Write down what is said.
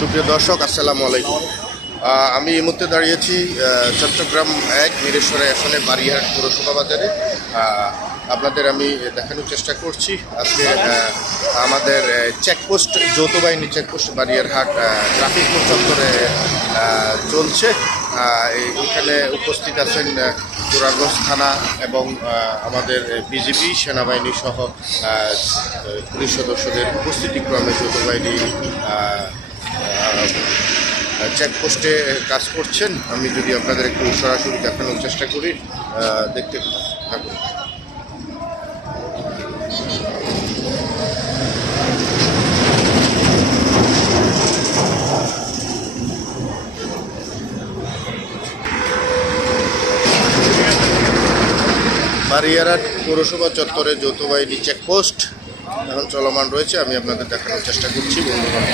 সুপ্রিয় দর্শক, আসসালামু আলাইকুম। আমি এই মুহূর্তে দাঁড়িয়েছি চট্টগ্রাম ১ মিরেশ্বরে আসলে বারিয়াহাট পৌরসভা বাজারে। আপনাদের আমি দেখানোর চেষ্টা করছি আজকে আমাদের চেকপোস্ট, যৌথ বাহিনী চেকপোস্ট বারিয়ারহাট ট্রাফিক চত্বরে চলছে। এখানে উপস্থিত আছেন জোরারগঞ্জ থানা এবং আমাদের বিজিবি সেনাবাহিনী সহ পুলিশ সদস্যদের উপস্থিতিক্রমে যৌথ বাহিনী চেকপোস্টে কাজ করছেন। আমি যদি আপনাদের একটু সরাসরি দেখানোর চেষ্টা করি, দেখতে থাকুন। বারিয়ারহাট পৌরসভা চত্বরে যৌথ বাহিনী চেকপোস্ট এখন চলমান রয়েছে। আমি আপনাদের দেখানোর চেষ্টা করছি বন্ধুগণ।